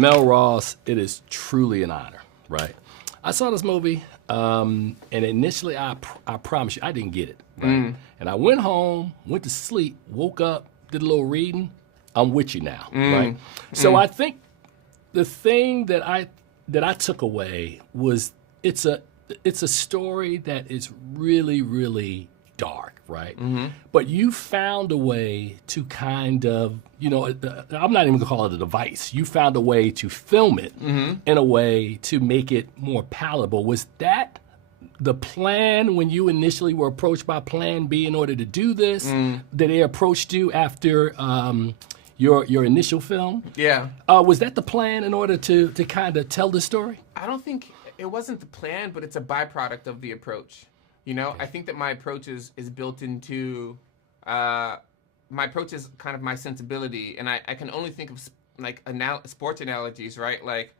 RaMell Ross, it is truly an honor, right? I saw this movie, and initially, I promise you, I didn't get it, right? And I went home, went to sleep, woke up, did a little reading. I'm with you now, right? So I think the thing that I took away was it's a story that is really, really dark, right? But you found a way to kind of, I'm not even gonna call it a device. You found a way to film it in a way to make it more palatable. Was that the plan when you initially were approached by Plan B in order to do this? That they approached you after your initial film? Yeah. Was that the plan in order to kind of tell the story? I don't think it wasn't the plan, but it's a byproduct of the approach. I think that my approach is built into, my approach is kind of my sensibility, and I can only think of like sports analogies, right? Like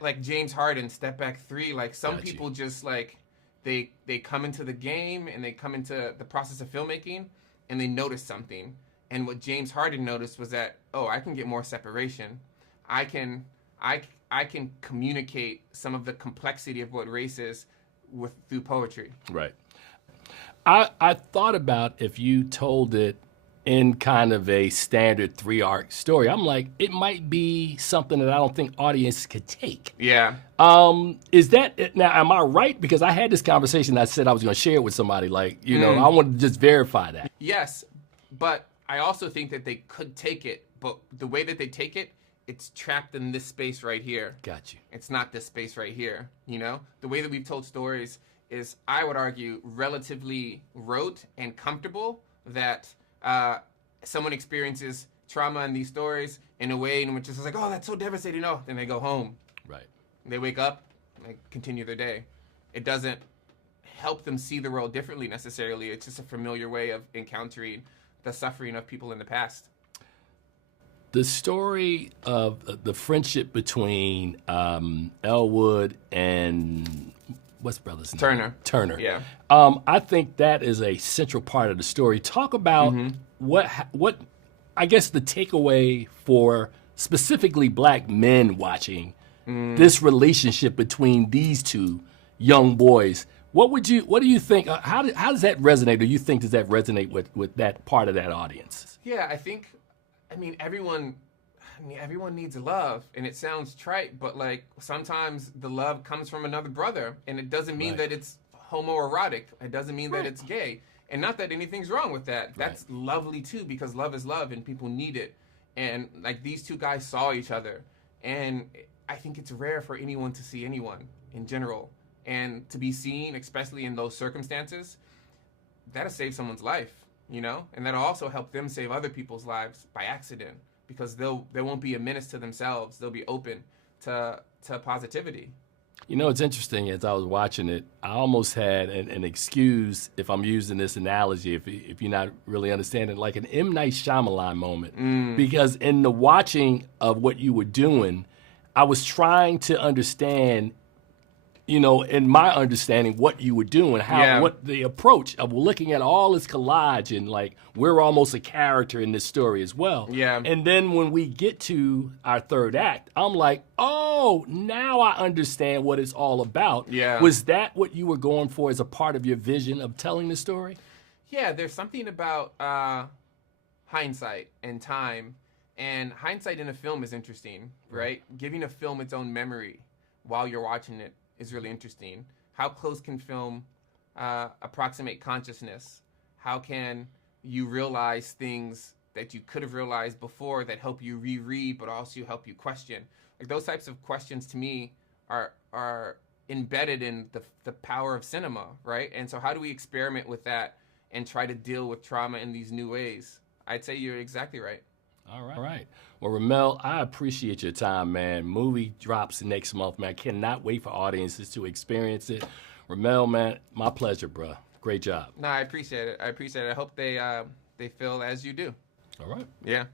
like James Harden, step back three. Like some people just like, they come into the game and they come into the process of filmmaking and they notice something. And what James Harden noticed was that, I can get more separation. I can communicate some of the complexity of what race is through poetry. Right. I thought about if you told it in kind of a standard 3-arc story. I'm like, it might be something that I don't think audience could take. Yeah. Is that, now am I right? Because I had this conversation, I said I was going to share it with somebody, like, I wanted to just verify that. Yes, but I also think that they could take it, but the way that they take it, it's trapped in this space right here. Got you. It's not this space right here, The way that we've told stories is, I would argue, relatively rote and comfortable, that someone experiences trauma in these stories in a way in which it's like, that's so devastating. Oh, then they go home. Right. They wake up and they continue their day. It doesn't help them see the world differently necessarily. It's just a familiar way of encountering the suffering of people in the past. The story of the friendship between Elwood and what's brother's name? Turner. Turner. Yeah. I think that is a central part of the story. Talk about what I guess the takeaway for specifically black men watching this relationship between these two young boys. What do you think? How does that resonate? Or you think does that resonate with that part of that audience? Yeah, everyone needs love, and it sounds trite, but like sometimes the love comes from another brother, and it doesn't mean that it's homoerotic. It doesn't mean that it's gay, and not that anything's wrong with that. That's lovely too, because love is love, and people need it. And like these two guys saw each other, and I think it's rare for anyone to see anyone in general, and to be seen, especially in those circumstances, that'll save someone's life. And that'll also help them save other people's lives by accident, because they won't be a menace to themselves. They'll be open to positivity. It's interesting, as I was watching it, I almost had an excuse, if I'm using this analogy, if you're not really understanding, like an M. Night Shyamalan moment. Because in the watching of what you were doing, I was trying to understand, in my understanding, what you were doing, what the approach of looking at all this collage, and like we're almost a character in this story as well. Yeah. And then when we get to our third act, I'm like, now I understand what it's all about. Yeah. Was that what you were going for as a part of your vision of telling the story? Yeah, there's something about hindsight and time, and hindsight in a film is interesting, right? Giving a film its own memory while you're watching it is really interesting. How close can film approximate consciousness? How can you realize things that you could have realized before that help you reread, but also help you question? Like those types of questions to me are embedded in the power of cinema, right? And so how do we experiment with that and try to deal with trauma in these new ways? I'd say you're exactly right. All right. Well, RaMell, I appreciate your time, man. Movie drops next month, man. I cannot wait for audiences to experience it. RaMell, man, my pleasure, bro. Great job. No, I appreciate it. I hope they feel as you do. All right. Yeah.